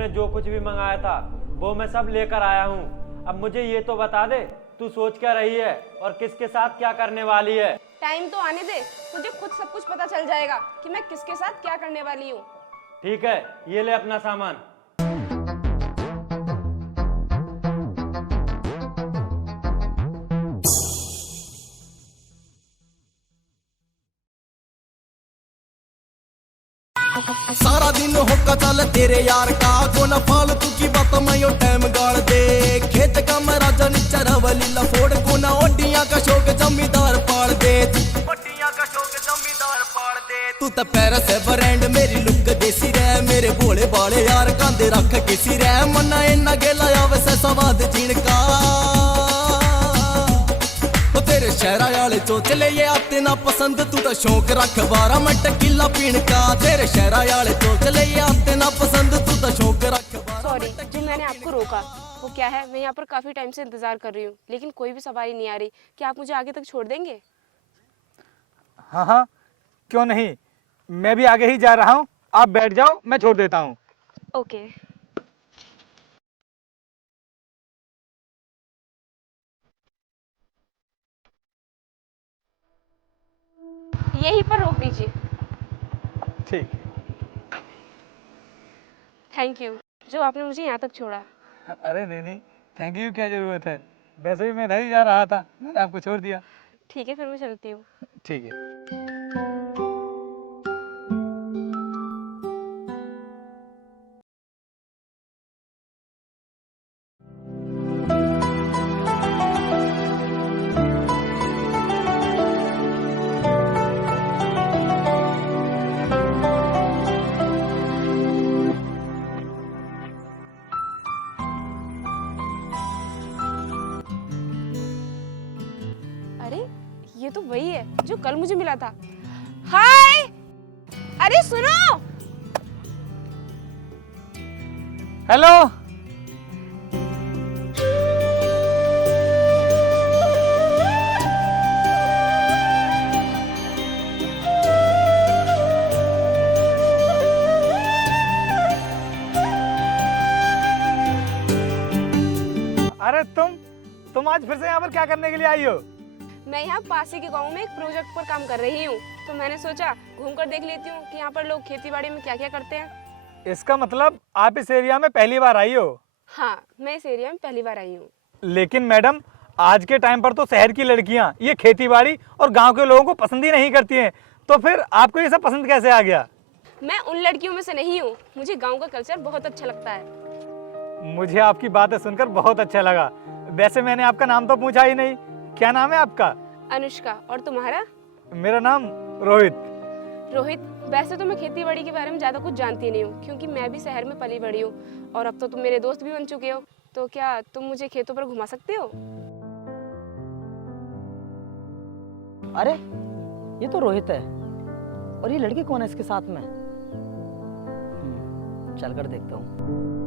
तूने जो कुछ भी मंगाया था वो मैं सब लेकर आया हूँ। अब मुझे ये तो बता दे तू सोच क्या रही है और किसके साथ क्या करने वाली है। टाइम तो आने दे, तुझे खुद सब कुछ पता चल जाएगा कि मैं किसके साथ क्या करने वाली हूँ। ठीक है, ये ले अपना सामान। सारा दिन होका चल तेरे यार का गोना फालतू की बात में यो टाइम गाड़ दे। खेत का मैं राजा नीचा रवलीला फोड़ कोना ओडिया का शौक जमींदार पाल दे। ओडिया का शौक जमींदार पाल दे। तू तो पेरिस है ब्रांड मेरी लुक देसी रह मेरे भोले बाले यार कांदे रख किसी रह मना इन्ना गेला आवे से सवाद जीण का। तेरे शहरा वाले चोचले ये आते ना पसंद तू तो शौक रख 12 मिनट किला पीण का। तेरे शहरा वाले चोचले ये आते ना पसंद तू तो शौक रख 12। सॉरी जो मैंने आपको रोका वो क्या है, मैं यहाँ पर काफी टाइम से इंतजार कर रही हूँ लेकिन कोई भी सवारी नहीं आ रही। क्या आप मुझे आगे तक छोड़ देंगे? हाँ हाँ क्यों नहीं, मैं भी आगे ही जा रहा हूँ, आप बैठ जाओ मैं छोड़ देता हूँ। ओके। यहीं पर रोक दीजिए। ठीक। थैंक यू जो आपने मुझे यहाँ तक छोड़ा। अरे नहीं नहीं, थैंक यू क्या जरूरत है, वैसे भी मैं इधर ही जा रहा था, मैंने आपको छोड़ दिया। ठीक है फिर मैं चलती हूँ। ठीक है। अरे ये तो वही है जो कल मुझे मिला था। हाय, अरे सुनो। हेलो। अरे तुम आज फिर से यहाँ पर क्या करने के लिए आई हो? मैं यहाँ पास ही के गांव में एक प्रोजेक्ट पर काम कर रही हूँ तो मैंने सोचा घूमकर देख लेती हूँ कि यहाँ पर लोग खेती बाड़ी में क्या क्या करते हैं। इसका मतलब आप इस एरिया में पहली बार आई हो? हाँ मैं इस एरिया में पहली बार आई हूँ। लेकिन मैडम आज के टाइम पर तो शहर की लड़कियाँ ये खेती बाड़ी और गाँव के लोगों को पसंद ही नहीं करती हैं, तो फिर आपको ये सब पसंद कैसे आ गया? मैं उन लड़कियों में से नहीं हूँ, मुझे गाँव का कल्चर बहुत अच्छा लगता है। मुझे आपकी बातें सुनकर बहुत अच्छा लगा। वैसे मैंने आपका नाम तो पूछा ही नहीं, क्या नाम है आपका? अनुष्का। और तुम्हारा? मेरा नाम रोहित। रोहित, वैसे तो मैं खेती बाड़ी के बारे में ज़्यादा कुछ जानती नहीं हूँ क्योंकि मैं भी शहर में पली बड़ी हूँ और अब तो तुम मेरे दोस्त भी बन चुके हो, तो क्या तुम मुझे खेतों पर घुमा सकते हो? अरे ये तो रोहित है, और ये लड़की कौन है इसके साथ में? चल कर देखता हूँ।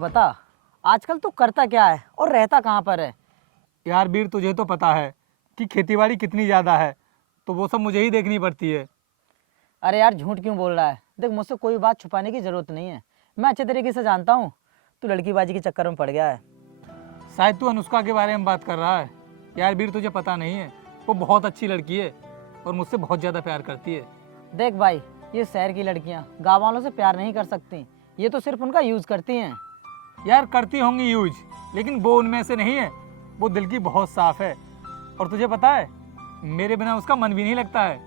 बता आजकल तू करता क्या है और रहता कहाँ पर है? यार वीर तुझे तो पता है कि खेतीबाड़ी कितनी ज़्यादा है, तो वो सब मुझे ही देखनी पड़ती है। अरे यार झूठ क्यों बोल रहा है? देख मुझसे कोई बात छुपाने की ज़रूरत नहीं है, मैं अच्छे तरीके से जानता हूँ तू लड़कीबाजी के चक्कर में पड़ गया है। शायद तू अनुष्का के बारे में बात कर रहा है। यार वीर तुझे पता नहीं है, वो बहुत अच्छी लड़की है और मुझसे बहुत ज़्यादा प्यार करती है। देख भाई, ये शहर की लड़कियाँ गाँव वालों से प्यार नहीं कर सकती, ये तो सिर्फ उनका यूज़ करती हैं। यार करती होंगी यूज, लेकिन वो उनमें से नहीं है, वो दिल की बहुत साफ है। और तुझे पता है मेरे बिना उसका मन भी नहीं लगता है।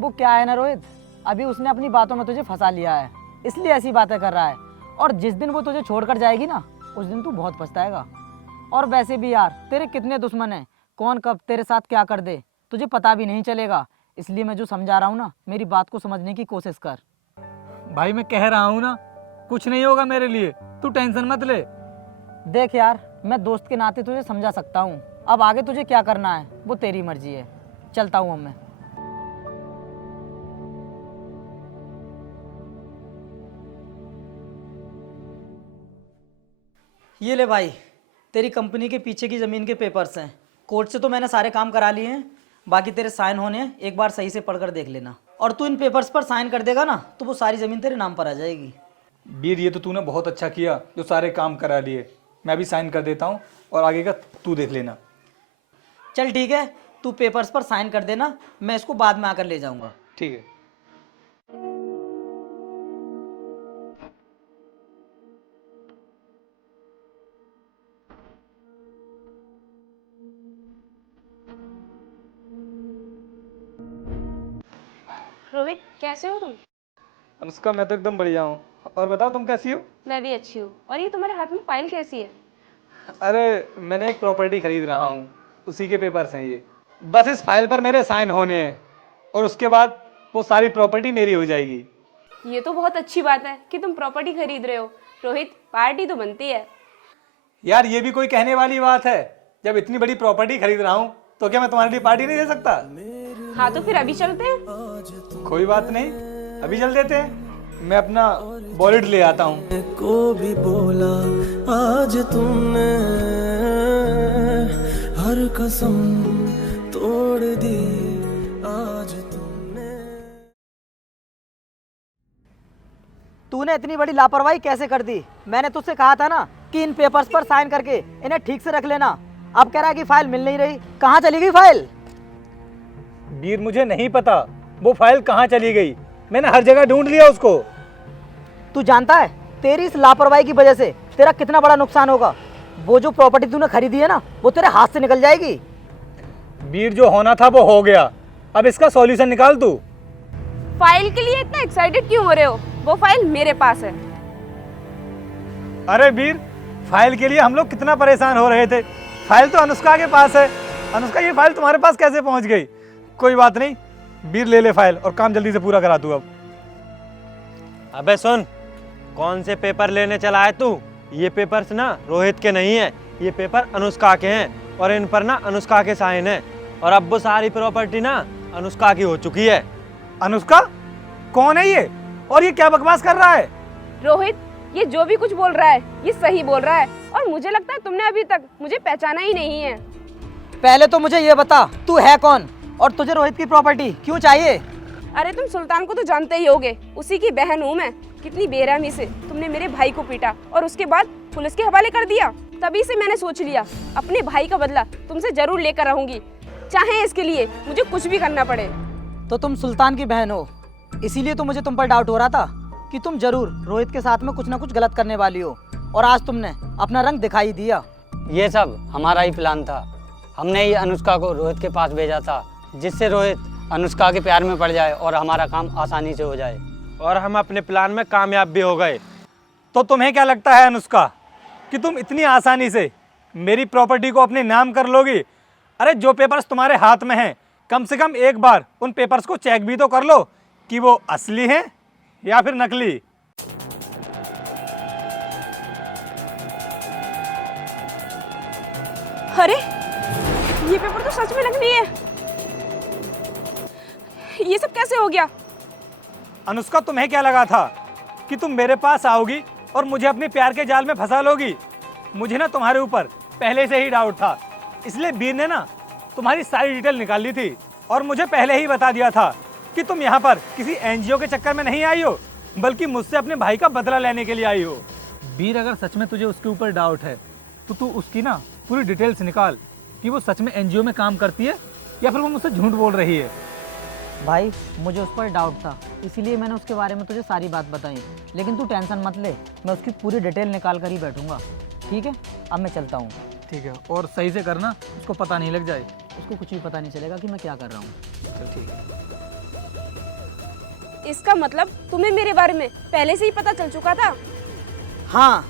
वो क्या है ना रोहित, अभी उसने अपनी बातों में तुझे फंसा लिया है, इसलिए ऐसी बातें कर रहा है, और जिस दिन वो तुझे छोड़कर जाएगी ना उस दिन तू बहुत पछताएगा। और वैसे भी यार तेरे कितने दुश्मन हैं, कौन कब तेरे साथ क्या कर दे तुझे पता भी नहीं चलेगा। इसलिए मैं जो समझा रहा हूँ ना, मेरी बात को समझने की कोशिश कर। भाई मैं कह रहा हूँ ना, कुछ नहीं होगा मेरे लिए, तू टेंशन मत ले। देख यार, मैं दोस्त के नाते तुझे समझा सकता हूँ, अब आगे तुझे क्या करना है वो तेरी मर्जी है। चलता हूँ अब मैं। ये ले भाई, तेरी कंपनी के पीछे की ज़मीन के पेपर्स हैं। कोर्ट से तो मैंने सारे काम करा लिए हैं, बाकी तेरे साइन होने हैं, एक बार सही से पढ़कर देख लेना। और तू इन पेपर्स पर साइन कर देगा ना तो वो सारी ज़मीन तेरे नाम पर आ जाएगी। वीर ये तो तूने बहुत अच्छा किया जो सारे काम करा लिए। मैं भी साइन कर देता हूँ और आगे का तू देख लेना। चल ठीक है, तू पेपर्स पर साइन कर देना, मैं इसको बाद में आकर ले जाऊँगा। ठीक है। रोहित, कैसे हो तुम? अनुष्का मैं तो एकदम बढ़िया हूँ, और बताओ तुम कैसी हो? मैं भी अच्छी हूँ। और ये तुम्हारे हाथ में फाइल कैसी है? अरे मैंने एक प्रॉपर्टी खरीद रहा हूँ, उसी के पेपर्स हैं ये। बस इस फाइल पर मेरे साइन होने हैं और उसके बाद वो सारी प्रॉपर्टी मेरी हो जाएगी। ये तो बहुत अच्छी बात है कि तुम प्रॉपर्टी खरीद रहे हो। रोहित, पार्टी तो बनती है। यार ये भी कोई कहने वाली बात है? जब इतनी बड़ी प्रॉपर्टी खरीद रहा हूँ तो क्या मैं तुम्हारे लिए पार्टी नहीं दे सकता? हाँ तो फिर अभी चलते हैं। कोई बात नहीं, अभी चल देते हैं। मैं अपना वॉलेट ले आता हूँ। को भी बोला आज तुमने, हर कसम तोड़ दी आज तुमने। तूने इतनी बड़ी लापरवाही कैसे कर दी? मैंने तुझसे कहा था ना कि इन पेपर्स पर साइन करके इन्हें ठीक से रख लेना। अब कह रहा है कि फाइल मिल नहीं रही, कहाँ चली गई फाइल? वीर मुझे नहीं पता वो फाइल कहाँ चली गई, मैंने हर जगह ढूंढ लिया उसको। तू जानता है तेरी इस लापरवाही की वजह से तेरा कितना बड़ा नुकसान होगा? वो जो प्रॉपर्टी तूने खरीदी है ना, वो तेरे हाथ से निकल जाएगी। वीर जो होना था वो हो गया, अब इसका सॉल्यूशन निकाल तू। फाइल के लिए इतना एक्साइटेड क्यों हो रहे हो? वो फाइल मेरे पास है। अरे वीर, फाइल के लिए हम लोग कितना परेशान हो रहे थे, फाइल तो अनुष्का के पास है। अनुष्का ये फाइल तुम्हारे पास कैसे पहुंच गई? कोई बात नहीं, वीर ले ले फाइल और काम जल्दी से पूरा करा तू। अब अबे सुन, कौन से पेपर लेने चला है तू? ये पेपर्स ना रोहित के नहीं है, ये पेपर अनुष्का के हैं और इन पर ना अनुष्का के साइन है। और अब वो सारी प्रॉपर्टी ना अनुष्का की हो चुकी है। अनुष्का कौन है ये, और ये क्या बकवास कर रहा है? रोहित, ये जो भी कुछ बोल रहा है ये सही बोल रहा है, और मुझे लगता है तुमने अभी तक मुझे पहचाना ही नहीं है। पहले तो मुझे ये बता तू है कौन और तुझे रोहित की प्रॉपर्टी क्यों चाहिए? अरे तुम सुल्तान को तो जानते ही होगे, उसी की बहन हूँ मैं। कितनी बेरहमी से तुमने मेरे भाई को पीटा और उसके बाद पुलिस के हवाले कर दिया। तभी से मैंने सोच लिया अपने भाई का बदला तुमसे जरूर लेकर रहूंगी, चाहे इसके लिए मुझे कुछ भी करना पड़े। तो तुम सुल्तान की बहन हो, इसीलिए तो मुझे तुम पर डाउट हो रहा था कि तुम जरूर रोहित के साथ में कुछ ना कुछ गलत करने वाली हो, और आज तुमने अपना रंग दिखाई दिया। ये सब हमारा ही प्लान था। हमने ही अनुष्का को रोहित के पास भेजा था, जिससे रोहित अनुष्का के प्यार में पड़ जाए और हमारा काम आसानी से हो जाए। और हम अपने प्लान में कामयाब भी हो गए। तो तुम्हें क्या लगता है अनुष्का कि तुम इतनी आसानी से मेरी प्रॉपर्टी को अपने नाम कर लोगी? अरे जो पेपर्स तुम्हारे हाथ में हैं, कम से कम एक बार उन पेपर्स को चेक भी तो कर लो कि वो असली हैं या फिर नकली। अरे ये पेपर तो सच में नकली है। ये सब कैसे हो गया? अनुष्का तुम्हें क्या लगा था कि तुम मेरे पास आओगी और मुझे अपने प्यार के जाल में फंसा लोगी? मुझे ना तुम्हारे ऊपर पहले से ही डाउट था, इसलिए वीर ने ना तुम्हारी सारी डिटेल निकाल ली थी और मुझे पहले ही बता दिया था कि तुम यहाँ पर किसी एनजीओ के चक्कर में नहीं आई हो, बल्कि मुझसे अपने भाई का बदला लेने के लिए आई हो। वीर अगर सच में तुझे उसके ऊपर डाउट है तो तू उसकी ना पूरी डिटेल्स निकाल कि वो सच में एनजीओ में काम करती है या फिर वो मुझसे झूठ बोल रही है। भाई मुझे उस पर डाउट था, इसीलिए मैंने उसके बारे में तुझे सारी बात बताई, लेकिन तू टेंशन मत ले, मैं उसकी पूरी डिटेल निकाल कर ही बैठूंगा। ठीक है, अब मैं चलता हूँ। ठीक है, और सही से करना, उसको पता नहीं लग जाए। उसको कुछ भी पता नहीं चलेगा कि मैं क्या कर रहा हूँ। चल ठीक है। इसका मतलब तुम्हें मेरे बारे में पहले से ही पता चल चुका था? हाँ,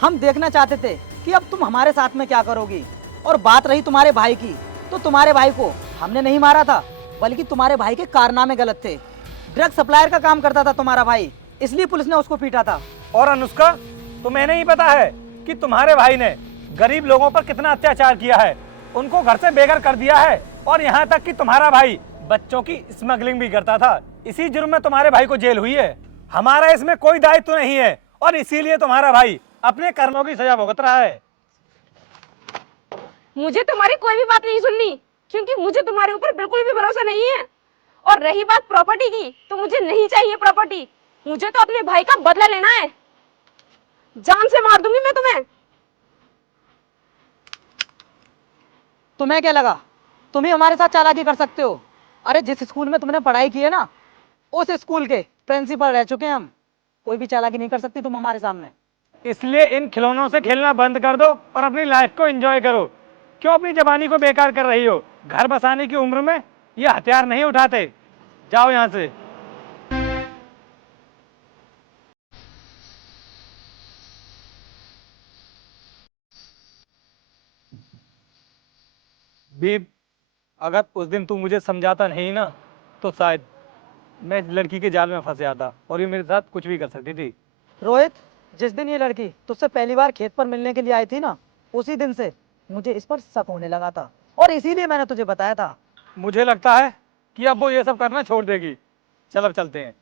हम देखना चाहते थे कि अब तुम हमारे साथ में क्या करोगी। और बात रही तुम्हारे भाई की, तो तुम्हारे भाई को हमने नहीं मारा था, बल्कि तुम्हारे भाई के कारनामे गलत थे। ड्रग सप्लायर का काम करता था तुम्हारा भाई, इसलिए पुलिस ने उसको पीटा था। और अनुष्का, तुम्हें नहीं पता है कि तुम्हारे भाई ने गरीब लोगों पर कितना अत्याचार किया है, उनको घर से बेघर कर दिया है, और यहाँ तक कि तुम्हारा भाई बच्चों की स्मगलिंग भी करता था। इसी जुर्म में तुम्हारे भाई को जेल हुई है। हमारा इसमें कोई दायित्व नहीं है, और इसीलिए तुम्हारा भाई अपने कर्मों की सजा भुगत रहा है। मुझे तुम्हारी कोई भी बात नहीं सुननी, क्योंकि मुझे तुम्हारे ऊपर बिल्कुल भी भरोसा नहीं है। और रही बात प्रॉपर्टी की, तो मुझे नहीं चाहिए प्रॉपर्टी। मुझे तो अपने भाई का बदला लेना है। जान से मार दूंगी मैं तुम्हें। तुम्हें क्या लगा तुम ही हमारे साथ चालाकी कर सकते हो? अरे जिस स्कूल में तुमने पढ़ाई की है ना, उस स्कूल के प्रिंसिपल रह चुके हैं हम। कोई भी चालाकी नहीं कर सकती तुम हमारे सामने। इसलिए इन खिलौनों से खेलना बंद कर दो और अपनी लाइफ को एंजॉय करो। क्यों अपनी जवानी को बेकार कर रही हो? घर बसाने की उम्र में ये हथियार नहीं उठाते। जाओ यहाँ से। बीब, अगर उस दिन तू मुझे समझाता नहीं ना, तो शायद मैं इस लड़की के जाल में फंस जाता और ये मेरे साथ कुछ भी कर सकती थी। रोहित, जिस दिन ये लड़की तुझसे पहली बार खेत पर मिलने के लिए आई थी ना, उसी दिन से मुझे इस पर शक होने लगा था, और इसीलिए मैंने तुझे बताया था। मुझे लगता है कि अब वो ये सब करना छोड़ देगी। चल अब चलते हैं।